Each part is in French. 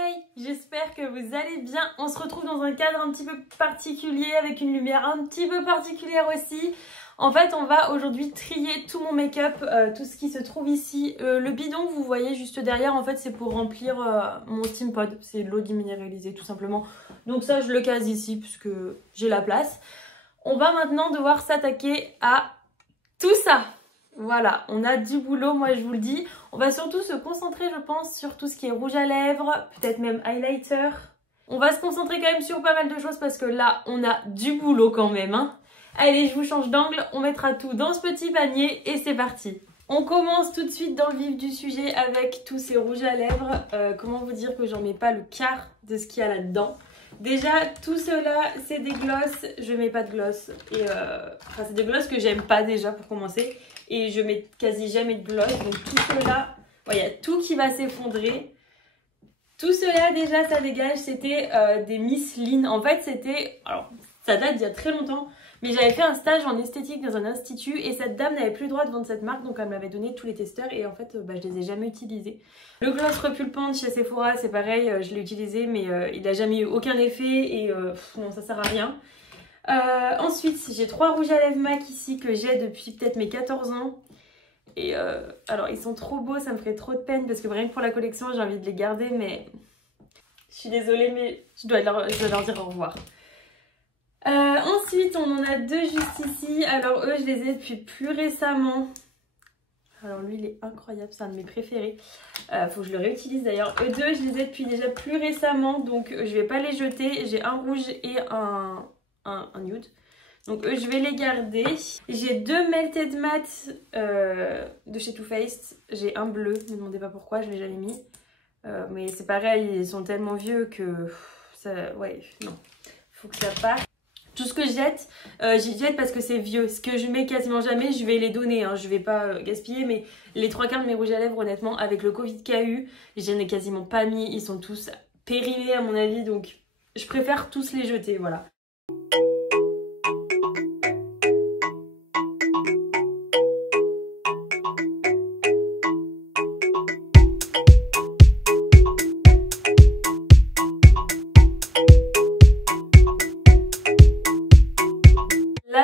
Hey, j'espère que vous allez bien. On se retrouve dans un cadre un petit peu particulier, avec une lumière un petit peu particulière aussi. En fait, on va aujourd'hui trier tout mon make-up, tout ce qui se trouve ici. Le bidon que vous voyez juste derrière, en fait, c'est pour remplir mon steam pod. C'est de l'eau déminéralisée, tout simplement. Donc ça, je le case ici, puisque j'ai la place. On va maintenant devoir s'attaquer à tout ça. Voilà, on a du boulot, moi je vous le dis. On va surtout se concentrer, je pense, sur tout ce qui est rouge à lèvres, peut-être même highlighter. On va se concentrer quand même sur pas mal de choses parce que là, on a du boulot quand même, hein. Allez, je vous change d'angle, on mettra tout dans ce petit panier et c'est parti. On commence tout de suite dans le vif du sujet avec tous ces rouges à lèvres. Comment vous dire que j'en mets pas le quart de ce qu'il y a là-dedans. Déjà, tout cela, c'est des glosses. Je mets pas de gloss. Enfin, c'est des glosses que j'aime pas déjà pour commencer. Et je mets quasi jamais de gloss. Donc tout cela, il y a tout qui va s'effondrer. Tout cela, déjà, ça dégage. C'était des Miss Lynn. En fait, c'était... Alors, ça date d'il y a très longtemps. Mais j'avais fait un stage en esthétique dans un institut et cette dame n'avait plus le droit de vendre cette marque, donc elle me l'avait donné tous les testeurs et en fait je les ai jamais utilisés. Le gloss repulpant de chez Sephora, c'est pareil, je l'ai utilisé mais il n'a jamais eu aucun effet et non, ça sert à rien. Ensuite, j'ai 3 rouges à lèvres MAC ici que j'ai depuis peut-être mes 14 ans. Et alors ils sont trop beaux, ça me ferait trop de peine parce que rien que pour la collection j'ai envie de les garder mais je suis désolée mais je dois leur dire au revoir. Ensuite, on en a 2 juste ici. Alors eux, je les ai depuis plus récemment. Alors lui, il est incroyable, c'est un de mes préférés. Faut que je le réutilise d'ailleurs. Eux deux, je les ai depuis déjà plus récemment, donc je vais pas les jeter. J'ai un rouge et un nude. Donc eux, je vais les garder. J'ai 2 Melted Matte de chez Too Faced. J'ai un bleu, ne me demandez pas pourquoi, je l'ai jamais mis. Mais c'est pareil, ils sont tellement vieux que ça... Ouais, non. Faut que ça parte. Tout ce que je jette, j'y jette parce que c'est vieux. Ce que je mets quasiment jamais, je vais les donner. Hein. Je vais pas gaspiller, mais les 3/4 de mes rouges à lèvres, honnêtement, avec le Covid qu'il y a eu, je n'ai quasiment pas mis. Ils sont tous périmés à mon avis, donc je préfère tous les jeter, voilà.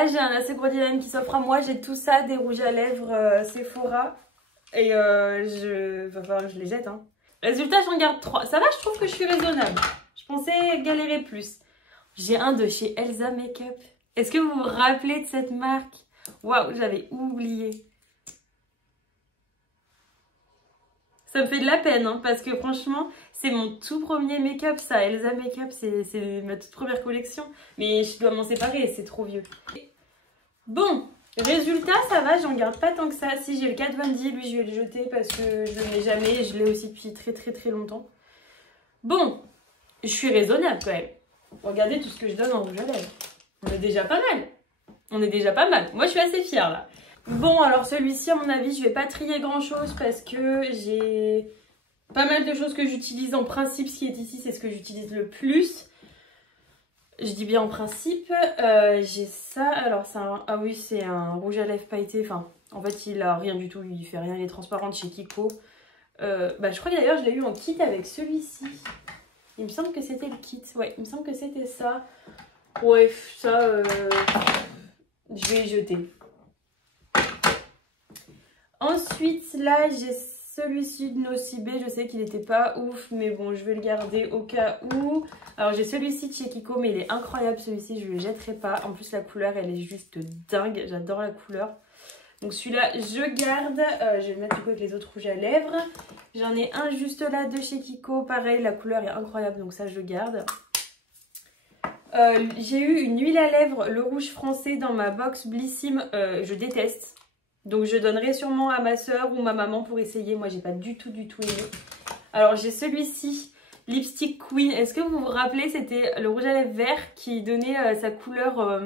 J'ai un assez gros dilemme qui s'offre à moi. J'ai tout ça, des rouges à lèvres Sephora. Et va falloir que je les jette. Hein. Résultat, j'en garde 3. Ça va, je trouve que je suis raisonnable. Je pensais galérer plus. J'ai un de chez Elsa Makeup. Est-ce que vous vous rappelez de cette marque? Waouh, j'avais oublié. Ça me fait de la peine, hein, parce que franchement, c'est mon tout premier make-up, ça. Elsa Makeup, c'est ma toute première collection. Mais je dois m'en séparer, c'est trop vieux. Bon, résultat, ça va, j'en garde pas tant que ça. Si j'ai le Kat Von D, lui, je vais le jeter parce que je le mets jamais. Et je l'ai aussi depuis très longtemps. Bon, je suis raisonnable quand même. Regardez tout ce que je donne en rouge à lèvres. On est déjà pas mal. On est déjà pas mal. Moi, je suis assez fière, là. Bon, alors celui-ci, à mon avis, je vais pas trier grand-chose parce que j'ai pas mal de choses que j'utilise. En principe, ce qui est ici, c'est ce que j'utilise le plus. Je dis bien en principe. J'ai ça. Alors, ah oui, c'est un rouge à lèvres pailleté. Enfin, en fait, il a rien du tout. Il fait rien. Il est transparent de chez Kiko. Je crois que d'ailleurs, je l'ai eu en kit avec celui-ci. Il me semble que c'était le kit. Ouais, il me semble que c'était ça. Ouais, ça, je vais jeter. Ensuite, là, j'ai celui-ci de Nocibé. Je sais qu'il n'était pas ouf, mais bon, je vais le garder au cas où. Alors, j'ai celui-ci de chez Kiko, mais il est incroyable, celui-ci. Je ne le jetterai pas. En plus, la couleur, elle est juste dingue. J'adore la couleur. Donc, celui-là, je garde. Je vais le mettre du coup avec les autres rouges à lèvres. J'en ai un juste là de chez Kiko. Pareil, la couleur est incroyable, donc ça, je le garde. J'ai eu une huile à lèvres, le rouge français, dans ma box Blissim. Je déteste. Donc je donnerai sûrement à ma soeur ou ma maman pour essayer. Moi j'ai pas du tout aimé. Alors j'ai celui-ci, Lipstick Queen. Est-ce que vous vous rappelez, c'était le rouge à lèvres vert qui donnait sa couleur,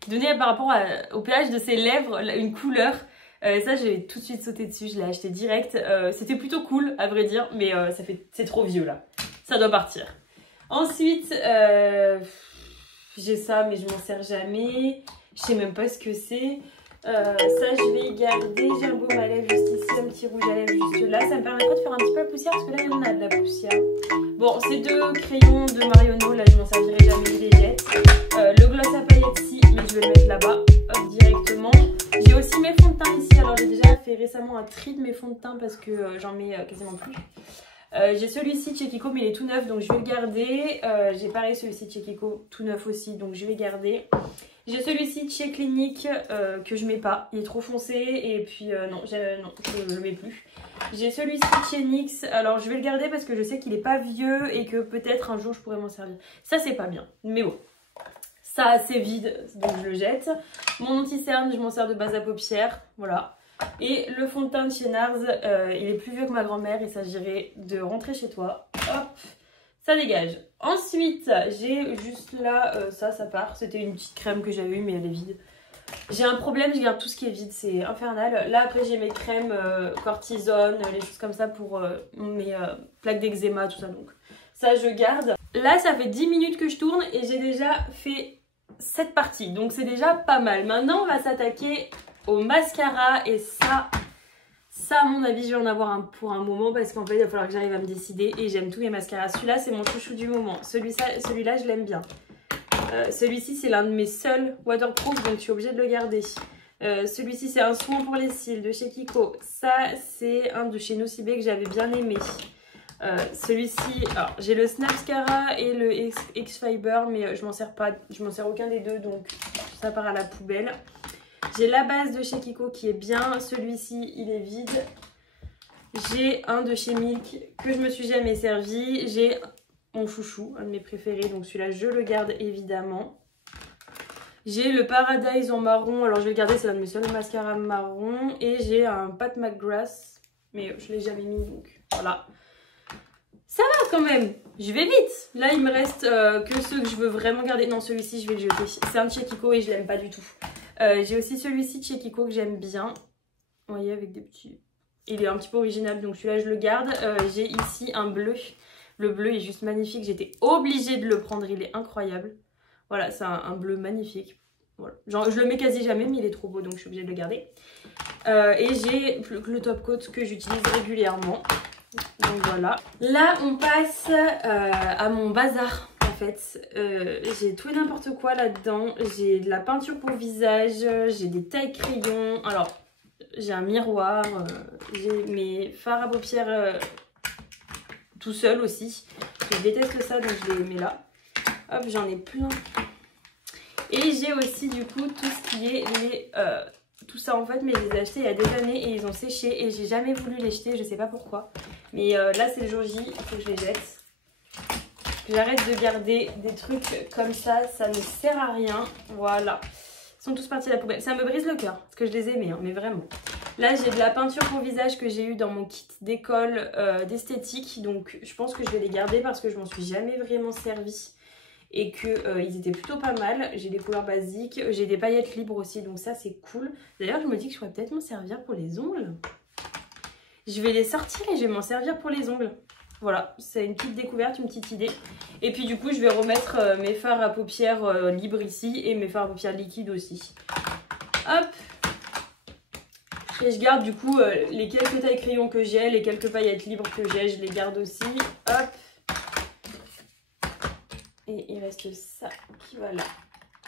qui donnait par rapport au pH de ses lèvres une couleur. Ça j'ai tout de suite sauté dessus, je l'ai acheté direct. C'était plutôt cool à vrai dire, mais c'est trop vieux là. Ça doit partir. Ensuite, j'ai ça mais je m'en sers jamais. Je sais même pas ce que c'est. Ça je vais garder. J'ai un baume à lèvres juste ici, un petit rouge à lèvres juste là. Ça me permettra de faire un petit peu la poussière parce que là il y en a de la poussière. Bon, ces deux crayons de Marionneau, là je m'en servirai jamais, je les jette. Le gloss à paillettes si, mais je vais le mettre là-bas, hop, directement. J'ai aussi mes fonds de teint ici, alors j'ai déjà fait récemment un tri de mes fonds de teint parce que j'en mets quasiment plus. J'ai celui-ci de chez Kiko, mais il est tout neuf, donc je vais le garder. J'ai pareil celui-ci de chez Kiko, tout neuf aussi, donc je vais garder. J'ai celui-ci de chez Clinique que je mets pas, il est trop foncé et puis non, je le mets plus. J'ai celui-ci de chez NYX, alors je vais le garder parce que je sais qu'il est pas vieux et que peut-être un jour je pourrais m'en servir. Ça c'est pas bien, mais bon. Ça c'est vide, donc je le jette. Mon anti-cerne, je m'en sers de base à paupières, voilà. Et le fond de teint de chez NARS, il est plus vieux que ma grand-mère, il s'agirait de rentrer chez toi. Hop, ça dégage. Ensuite, j'ai juste là, ça part. C'était une petite crème que j'avais eue, mais elle est vide. J'ai un problème, je garde tout ce qui est vide, c'est infernal. Là, après, j'ai mes crèmes cortisone, les choses comme ça pour mes plaques d'eczéma, tout ça. Donc, ça, je garde. Là, ça fait 10 minutes que je tourne et j'ai déjà fait cette partie. Donc, c'est déjà pas mal. Maintenant, on va s'attaquer au mascara et ça, à mon avis, je vais en avoir un pour un moment parce qu'en fait, il va falloir que j'arrive à me décider et j'aime tous mes mascaras. Celui-là, c'est mon chouchou du moment. Celui-là, je l'aime bien. Celui-ci, c'est l'un de mes seuls waterproof, donc je suis obligée de le garder. Celui-ci, c'est un soin pour les cils de chez Kiko. Ça, c'est un de chez Nocibé que j'avais bien aimé. Celui-ci, alors j'ai le Snapscara et le X-Fiber, mais je m'en sers pas, je m'en sers aucun des deux, donc ça part à la poubelle. J'ai la base de chez Kiko qui est bien, celui-ci il est vide. J'ai un de chez Milk que je me suis jamais servi. J'ai mon chouchou, un de mes préférés, donc celui-là je le garde évidemment. J'ai le Paradise en marron, alors je vais le garder, c'est l'un de mes seuls mascaras marron. Et j'ai un Pat McGrath, mais je l'ai jamais mis, donc voilà. Ça va quand même, je vais vite. Là il me reste que ceux que je veux vraiment garder. Non, celui-ci je vais le jeter, c'est un de chez Kiko et je l'aime pas du tout. J'ai aussi celui-ci de chez Kiko que j'aime bien. Vous voyez, avec des petits... Il est un petit peu original, donc celui-là je le garde. J'ai ici un bleu. Le bleu est juste magnifique, j'étais obligée de le prendre, il est incroyable. Voilà, c'est un bleu magnifique. Voilà. Genre, je le mets quasi jamais, mais il est trop beau, donc je suis obligée de le garder. Et j'ai le top coat que j'utilise régulièrement. Donc voilà. Là, on passe à mon bazar. En fait, j'ai tout et n'importe quoi là-dedans. J'ai de la peinture pour visage, j'ai des tailles crayons. Alors, j'ai un miroir, j'ai mes fards à paupières tout seul aussi. Je déteste ça, donc je les mets là. Hop, j'en ai plein. Et j'ai aussi du coup tout ce qui est les... tout ça en fait, mais je les ai achetés il y a des années et ils ont séché et j'ai jamais voulu les jeter, je sais pas pourquoi. Mais là c'est le jour J, il faut que je les jette. J'arrête de garder des trucs comme ça ne sert à rien. Voilà. Ils sont tous partis à la poubelle. Ça me brise le cœur, parce que je les aimais, hein, mais vraiment. Là, j'ai de la peinture pour visage que j'ai eu dans mon kit d'école d'esthétique. Donc, je pense que je vais les garder parce que je m'en suis jamais vraiment servie. Et qu'ils étaient plutôt pas mal. J'ai des couleurs basiques. J'ai des paillettes libres aussi, donc ça, c'est cool. D'ailleurs, je me dis que je pourrais peut-être m'en servir pour les ongles. Je vais les sortir et je vais m'en servir pour les ongles. Voilà, c'est une petite découverte, une petite idée. Et puis du coup, je vais remettre mes fards à paupières libres ici et mes fards à paupières liquides aussi. Hop. Et je garde du coup les quelques tailles crayons que j'ai, les quelques paillettes libres que j'ai, je les garde aussi. Hop. Et il reste ça qui va là.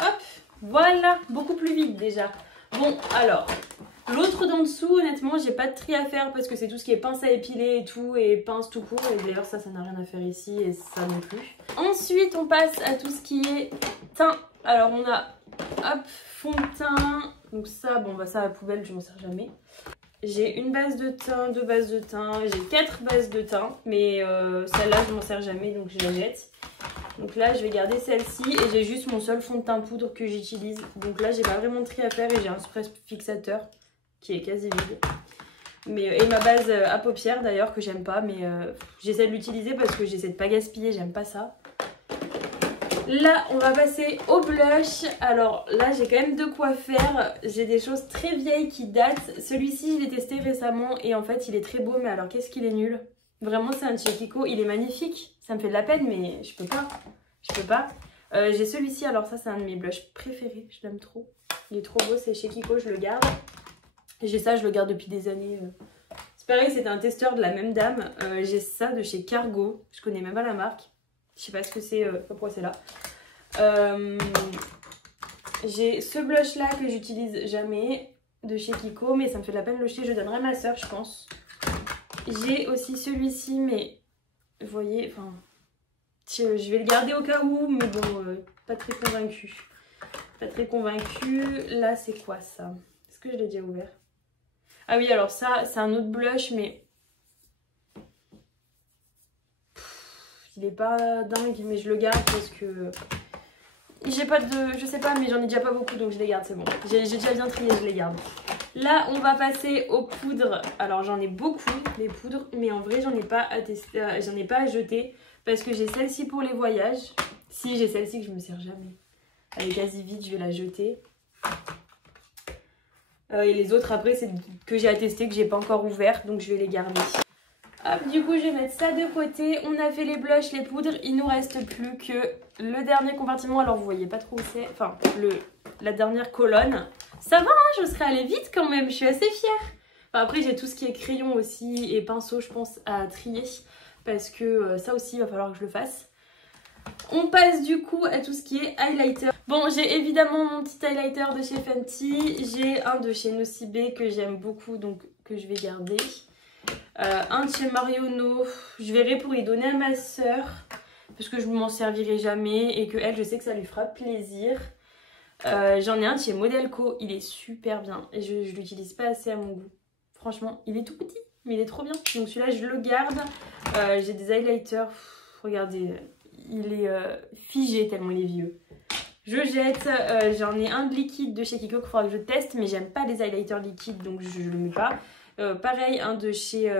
Hop. Voilà, beaucoup plus vite déjà. Bon, alors... L'autre d'en dessous, honnêtement, j'ai pas de tri à faire parce que c'est tout ce qui est pince à épiler et tout, et pince tout court. Et d'ailleurs, ça n'a rien à faire ici et ça non plus. Ensuite, on passe à tout ce qui est teint. Alors, on a, hop, fond de teint. Donc ça, bon, bah ça à la poubelle, je m'en sers jamais. J'ai une base de teint, deux bases de teint. J'ai 4 bases de teint, mais celle-là, je m'en sers jamais, donc je la jette. Donc là, je vais garder celle-ci et j'ai juste mon seul fond de teint poudre que j'utilise. Donc là, j'ai pas vraiment de tri à faire et j'ai un spray fixateur qui est quasi vide. Et ma base à paupières d'ailleurs que j'aime pas, mais j'essaie de l'utiliser parce que j'essaie de pas gaspiller, j'aime pas ça. Là on va passer au blush. Alors là j'ai quand même de quoi faire, j'ai des choses très vieilles qui datent. Celui-ci je l'ai testé récemment et en fait il est très beau, mais alors qu'est-ce qu'il est nul. Vraiment c'est un de chez Kiko, il est magnifique, ça me fait de la peine mais je peux pas. J'ai celui-ci, alors ça c'est un de mes blushs préférés, je l'aime trop. Il est trop beau, c'est chez Kiko, je le garde. J'ai ça, je le garde depuis des années. C'est Pareil, c'était un testeur de la même dame. J'ai ça de chez Cargo. Je connais même pas la marque. Je sais pas ce que c'est, pourquoi c'est là. J'ai ce blush là que j'utilise jamais de chez Kiko, mais ça me fait de la peine de le jeter. Je donnerai à ma soeur, je pense. J'ai aussi celui-ci, mais vous voyez, enfin, je vais le garder au cas où, mais bon, pas très convaincue. Pas très convaincue. Là, c'est quoi ça? Est-ce que je l'ai déjà ouvert? Ah oui, alors ça, c'est un autre blush, mais il est pas dingue, mais je le garde parce que j'ai pas de... Je sais pas, mais j'en ai déjà pas beaucoup, donc je les garde, c'est bon. J'ai déjà bien trié, je les garde. Là, on va passer aux poudres. Alors, j'en ai beaucoup, les poudres, mais en vrai, j'en ai pas à tester, j'en ai pas à jeter parce que j'ai celle-ci pour les voyages. Si, j'ai celle-ci que je me sers jamais. Elle est quasi vide, je vais la jeter. Et les autres, après, c'est que j'ai à tester, que j'ai pas encore ouvert, donc je vais les garder. Hop, du coup, je vais mettre ça de côté. On a fait les blushs, les poudres. Il nous reste plus que le dernier compartiment. Alors, vous voyez pas trop où c'est. Enfin, la dernière colonne. Ça va, hein, je serais allée vite quand même. Je suis assez fière. Enfin, après, j'ai tout ce qui est crayon aussi et pinceau, je pense, à trier. Parce que ça aussi, il va falloir que je le fasse. On passe du coup à tout ce qui est highlighter. Bon, j'ai évidemment mon petit highlighter de chez Fenty. J'ai un de chez Nocibé que j'aime beaucoup, donc que je vais garder. Un de chez Marionneau, je verrai pour y donner à ma soeur parce que je ne m'en servirai jamais et que elle, je sais que ça lui fera plaisir. J'en ai un de chez Modelco, il est super bien et je l'utilise pas assez à mon goût. Franchement, il est tout petit mais il est trop bien, donc celui-là je le garde. J'ai des highlighters, regardez, il est figé tellement il est vieux. Je jette, j'en ai un de liquide de chez Kiko qu'il faudra que je teste, mais j'aime pas les highlighters liquides donc je le mets pas. Pareil, un de chez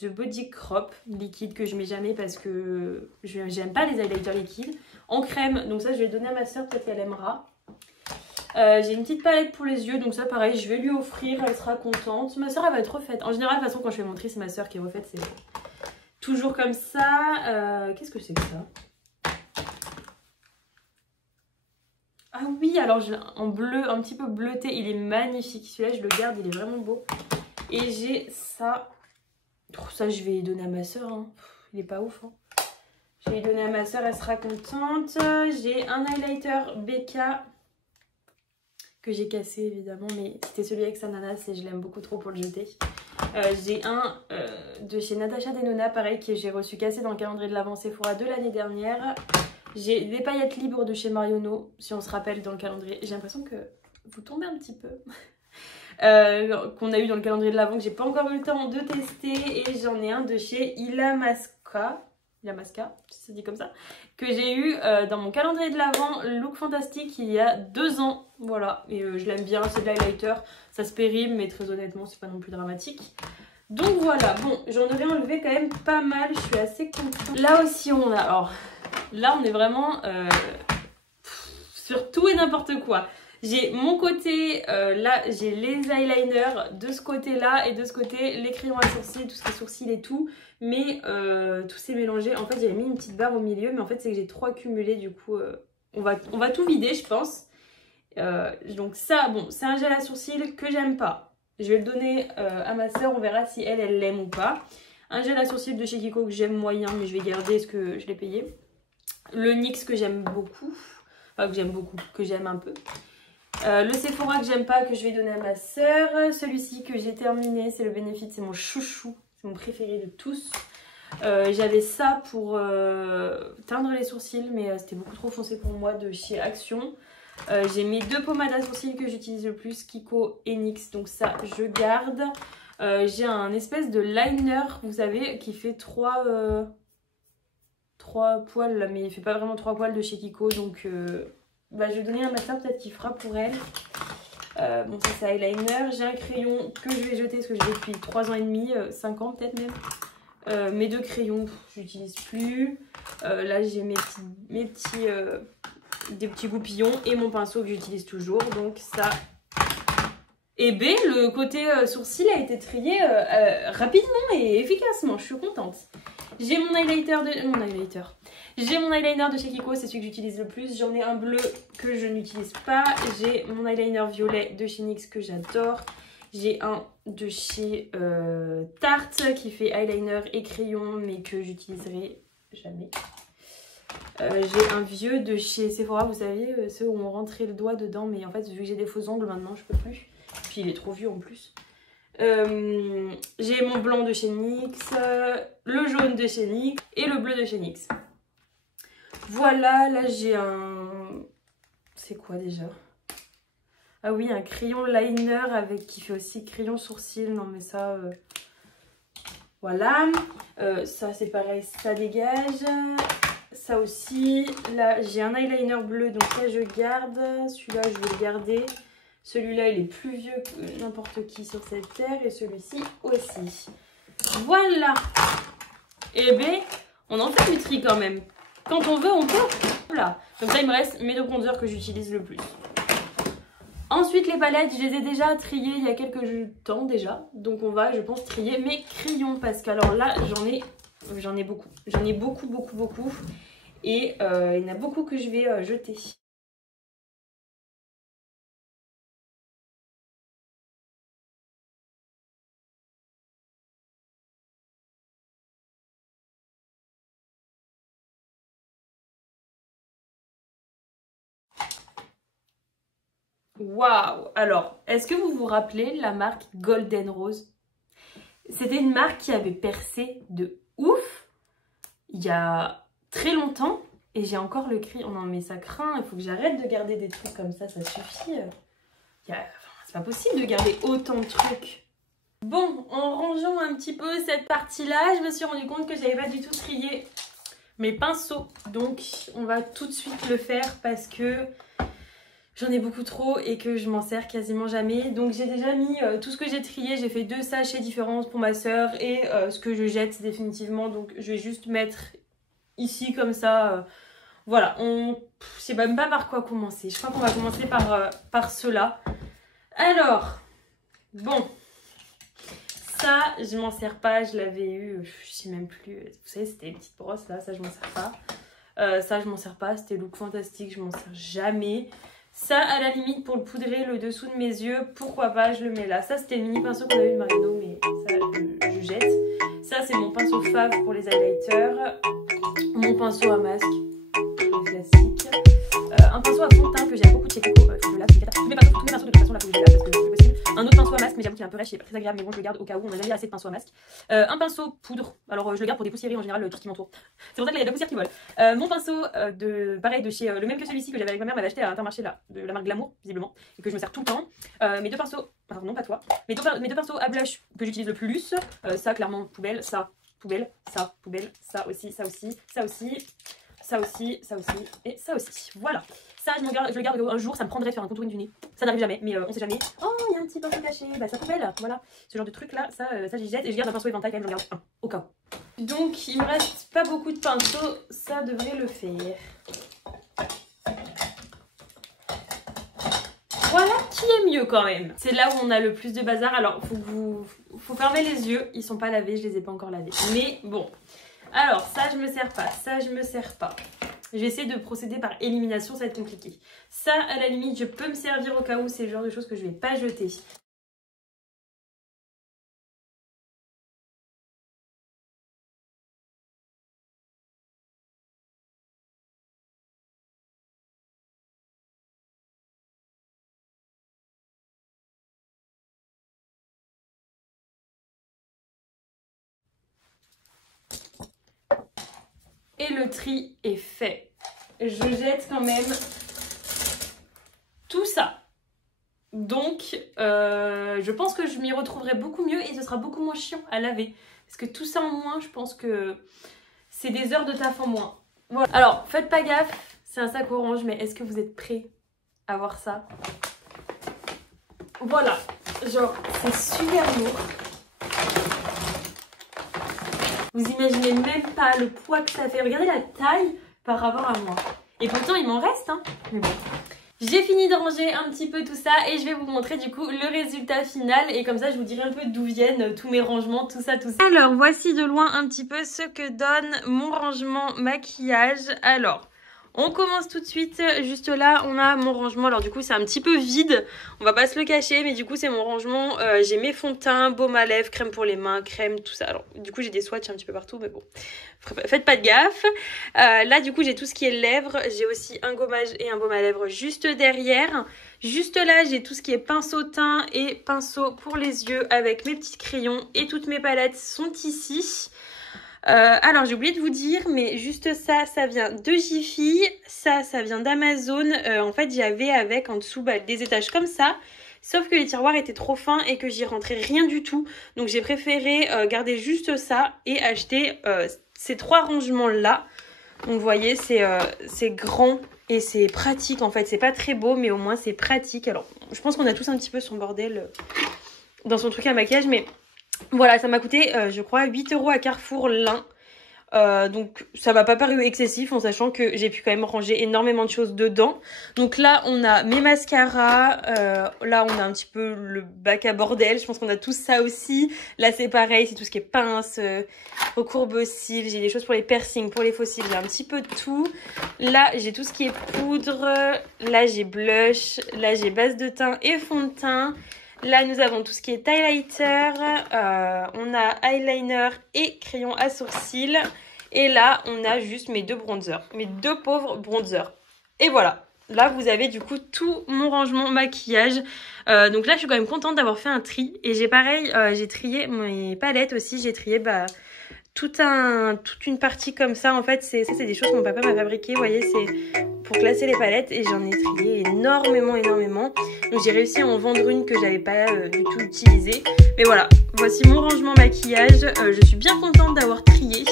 The Body Crop liquide que je mets jamais parce que j'aime pas les highlighters liquides. En crème, donc ça je vais le donner à ma soeur, peut-être qu'elle aimera. J'ai une petite palette pour les yeux, donc ça pareil, je vais lui offrir, elle sera contente. Ma soeur elle va être refaite. En général, de toute façon, quand je fais montrer, c'est ma soeur qui est refaite, c'est toujours comme ça. Qu'est-ce que c'est que ça? Ah oui, alors en bleu, un petit peu bleuté, il est magnifique. Celui-là, je le garde, il est vraiment beau. Et j'ai ça. Oh, ça, je vais donner à ma soeur. Hein. Il est pas ouf. Hein. Je vais lui donner à ma soeur, elle sera contente. J'ai un highlighter BK que j'ai cassé évidemment, mais c'était celui avec ananas et je l'aime beaucoup trop pour le jeter. J'ai un de chez Natasha Denona, pareil, que j'ai reçu cassé dans le calendrier de l'Avent Sephora de l'année dernière. J'ai des paillettes libres de chez Marionneau, si on se rappelle dans le calendrier. J'ai l'impression que vous tombez un petit peu. Qu'on a eu dans le calendrier de l'Avent, que j'ai pas encore eu le temps de tester. Et j'en ai un de chez Illamasqua, si ça dit comme ça, que j'ai eu dans mon calendrier de l'Avent Look Fantastique il y a 2 ans. Voilà, et je l'aime bien, c'est de l'highlighter, ça se périme, mais très honnêtement, c'est pas non plus dramatique. Donc voilà, bon, j'en aurais enlevé quand même pas mal, je suis assez contente. Là aussi, on a... Alors, là, on est vraiment sur tout et n'importe quoi. J'ai mon côté, là j'ai les eyeliners de ce côté là et de ce côté les crayons à sourcils, tout ce qui est sourcils et tout. Mais tout s'est mélangé. En fait j'avais mis une petite barre au milieu, mais en fait c'est que j'ai trop accumulé, du coup on va tout vider je pense. Donc ça, bon, c'est un gel à sourcils que j'aime pas. Je vais le donner à ma soeur, on verra si elle l'aime ou pas. Un gel à sourcils de chez Kiko que j'aime moyen, mais je vais garder ce que je l'ai payé. Le NYX que j'aime beaucoup, enfin que j'aime un peu. Le Sephora que j'aime pas, que je vais donner à ma soeur. Celui-ci que j'ai terminé, c'est le Benefit, c'est mon chouchou, c'est mon préféré de tous. J'avais ça pour teindre les sourcils, mais c'était beaucoup trop foncé pour moi, de chez Action. J'ai mes 2 pommades à sourcils que j'utilise le plus, Kiko et NYX, donc ça je garde. J'ai un espèce de liner, vous savez, qui fait 3 poils là, mais il fait pas vraiment 3 poils, de chez Kiko, donc bah, je vais donner à ma soeur, peut-être qu'il fera pour elle. Bon, ça c'est eyeliner. J'ai un crayon que je vais jeter parce que je l'ai depuis 3 ans et demi, 5 ans peut-être même. Mes 2 crayons, je n'utilise plus. Là j'ai des petits goupillons et mon pinceau que j'utilise toujours. Donc ça. Et B, le côté sourcil a été trié rapidement et efficacement. Je suis contente. J'ai mon highlighter de... J'ai mon eyeliner de chez Kiko, c'est celui que j'utilise le plus. J'en ai un bleu que je n'utilise pas. J'ai mon eyeliner violet de chez NYX que j'adore. J'ai un de chez Tarte qui fait eyeliner et crayon mais que j'utiliserai jamais. J'ai un vieux de chez Sephora, vous savez, ceux où on rentrait le doigt dedans, mais en fait vu que j'ai des faux ongles maintenant je peux plus. Puis il est trop vieux en plus. J'ai mon blanc de chez NYX, le jaune de chez NYX et le bleu de chez NYX. Voilà, là j'ai un... C'est quoi déjà? Ah oui, un crayon liner avec qui fait aussi crayon sourcil. Non mais ça... Voilà. Ça c'est pareil, ça dégage. Ça aussi. Là j'ai un eyeliner bleu, donc ça je garde. Celui-là je vais le garder. Celui-là il est plus vieux que n'importe qui sur cette terre. Et celui-ci aussi. Voilà. Et ben, on en fait du tri quand même. Quand on veut, on peut. Voilà. Comme ça il me reste mes deux bronzers que j'utilise le plus. Ensuite les palettes, je les ai déjà triées il y a quelques temps déjà. Donc on va, je pense, trier mes crayons. Parce qu'alors là, j'en ai beaucoup. J'en ai beaucoup. Et il y en a beaucoup que je vais jeter. Waouh! Alors, est-ce que vous vous rappelez la marque Golden Rose? C'était une marque qui avait percé de ouf il y a très longtemps. Et j'ai encore le cri. Oh non mais ça craint, il faut que j'arrête de garder des trucs comme ça suffit. C'est pas possible de garder autant de trucs. Bon, en rangeant un petit peu cette partie-là, je me suis rendu compte que j'avais pas du tout trié mes pinceaux. Donc on va tout de suite le faire parce que j'en ai beaucoup trop et que je m'en sers quasiment jamais. Donc j'ai déjà mis tout ce que j'ai trié. J'ai fait 2 sachets différents pour ma soeur et ce que je jette définitivement. Donc je vais juste mettre ici comme ça. Voilà, je sais même pas par quoi commencer. Je crois qu'on va commencer par ceux-là. Alors, bon. Ça, je m'en sers pas. Je l'avais eu, je sais même plus. Vous savez, c'était une petite brosse là. Ça, je m'en sers pas. Ça, je m'en sers pas. C'était Look Fantastique. Je m'en sers jamais. Ça, à la limite, pour le poudrer le dessous de mes yeux, pourquoi pas, je le mets là. Ça, c'était le mini pinceau qu'on avait eu de Marino, mais ça, je jette. Ça, c'est mon pinceau fave pour les highlighters. Mon pinceau à masque, classique. Un pinceau à fond de teint que j'aime beaucoup de chez Coco. Tous mes pinceaux de toute façon, là, faut que je les lave parce que c'est plus possible. Un autre pinceau à masque, mais j'avoue qu'il est un peu rêche, il est pas très agréable, mais bon, je le garde au cas où, on a jamais assez de pinceaux à masque. Un pinceau poudre, alors je le garde pour dépoussiérer en général tout ce qui m'entoure. C'est pour ça que là, il y a de la poussière qui vole. Mon pinceau, pareil, de chez le même que celui-ci que j'avais avec ma mère, m'avait acheté à Intermarché là, de la marque Glamour, visiblement, et que je me sers tout le temps. Mes deux pinceaux, enfin non, pas toi, mes deux pinceaux à blush que j'utilise le plus, ça, clairement, poubelle, ça, poubelle, ça, poubelle, ça aussi, ça aussi, ça aussi. Ça aussi, ça aussi, et ça aussi. Voilà. Ça, je le garde un jour, ça me prendrait de faire un contouring du nez. Ça n'arrive jamais, mais on sait jamais. Oh, il y a un petit pinceau caché. Bah, ça poubelle. Voilà. Ce genre de truc là, ça j'y jette. Et je garde un pinceau éventail quand même, j'en garde un, au cas où. Donc, il me reste pas beaucoup de pinceaux. Ça devrait le faire. Voilà qui est mieux quand même. C'est là où on a le plus de bazar. Alors, faut fermer les yeux. Ils sont pas lavés, je les ai pas encore lavés. Mais bon. Alors, ça, je me sers pas. Ça, je me sers pas. Je vais essayer de procéder par élimination, ça va être compliqué. Ça, à la limite, je peux me servir au cas où, c'est le genre de choses que je vais pas jeter. Et le tri est fait. Je jette quand même tout ça. Donc, je pense que je m'y retrouverai beaucoup mieux et ce sera beaucoup moins chiant à laver. Parce que tout ça en moins, je pense que c'est des heures de taf en moins. Voilà. Alors, faites pas gaffe, c'est un sac orange, mais est-ce que vous êtes prêts à voir ça? Voilà, genre, c'est super lourd. Vous imaginez même pas le poids que ça fait. Regardez la taille par rapport à moi. Et pourtant, il m'en reste, hein. Mais bon. J'ai fini de ranger un petit peu tout ça et je vais vous montrer du coup le résultat final. Et comme ça, je vous dirai un peu d'où viennent tous mes rangements, tout ça, tout ça. Alors, voici de loin un petit peu ce que donne mon rangement maquillage. Alors, On commence tout de suite, juste là on a mon rangement, alors du coup c'est un petit peu vide, on va pas se le cacher, mais du coup c'est mon rangement, j'ai mes fonds de teint, baume à lèvres, crème pour les mains, crème, tout ça, alors du coup j'ai des swatchs un petit peu partout, mais bon, faites pas de gaffe. Là du coup j'ai tout ce qui est lèvres, j'ai aussi un gommage et un baume à lèvres juste derrière. Juste là j'ai tout ce qui est pinceau teint et pinceau pour les yeux avec mes petits crayons et toutes mes palettes sont ici. Alors j'ai oublié de vous dire, mais juste ça, ça vient de Jiffy, ça vient d'Amazon. En fait j'avais avec en dessous des étages comme ça, sauf que les tiroirs étaient trop fins et que j'y rentrais rien du tout. Donc j'ai préféré garder juste ça et acheter ces 3 rangements là. Donc vous voyez c'est grand et c'est pratique en fait, c'est pas très beau mais au moins c'est pratique. Alors je pense qu'on a tous un petit peu son bordel dans son truc à maquillage, mais... Voilà, ça m'a coûté, je crois, 8 € à Carrefour l'un. Donc ça m'a pas paru excessif en sachant que j'ai pu quand même ranger énormément de choses dedans. Donc là, on a mes mascaras. Là, on a un petit peu le bac à bordel. Je pense qu'on a tous ça aussi. Là, c'est pareil, c'est tout ce qui est pince, recourbe-cils. J'ai des choses pour les piercings, pour les faux cils. J'ai un petit peu de tout. Là, j'ai tout ce qui est poudre. Là, j'ai blush. Là, j'ai base de teint et fond de teint. Là, nous avons tout ce qui est highlighter, on a eyeliner et crayon à sourcils. Et là, on a juste mes 2 bronzers, mes 2 pauvres bronzers. Et voilà, là, vous avez du coup tout mon rangement maquillage. Donc là, je suis quand même contente d'avoir fait un tri. Et j'ai pareil, j'ai trié mes palettes aussi, j'ai trié toute une partie comme ça. En fait, ça, c'est des choses que mon papa m'a fabriquées. Vous voyez, c'est pour classer les palettes et j'en ai trié énormément. Donc j'ai réussi à en vendre une que j'avais pas du tout utilisée. Mais voilà, voici mon rangement maquillage. Je suis bien contente d'avoir trié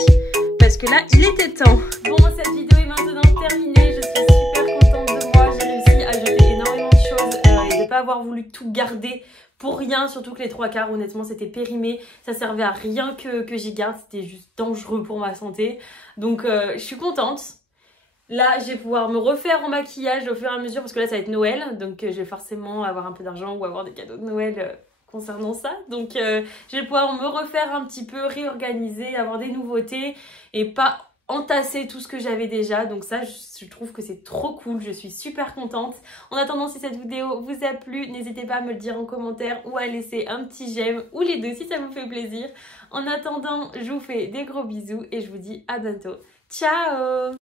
parce que là, il était temps. Bon, cette vidéo est maintenant terminée. Je suis super contente de moi. J'ai réussi à jeter énormément de choses et de ne pas avoir voulu tout garder pour rien, surtout que les 3/4 honnêtement c'était périmé, ça servait à rien que j'y garde, c'était juste dangereux pour ma santé. Donc je suis contente. Là je vais pouvoir me refaire en maquillage au fur et à mesure parce que là ça va être Noël, donc je vais forcément avoir un peu d'argent ou avoir des cadeaux de Noël concernant ça. Donc je vais pouvoir me refaire un petit peu, réorganiser, avoir des nouveautés et pas entasser tout ce que j'avais déjà. Donc ça je trouve que c'est trop cool, je suis super contente. En attendant, si cette vidéo vous a plu, n'hésitez pas à me le dire en commentaire ou à laisser un petit j'aime ou les deux si ça vous fait plaisir. En attendant, je vous fais des gros bisous et je vous dis à bientôt. Ciao!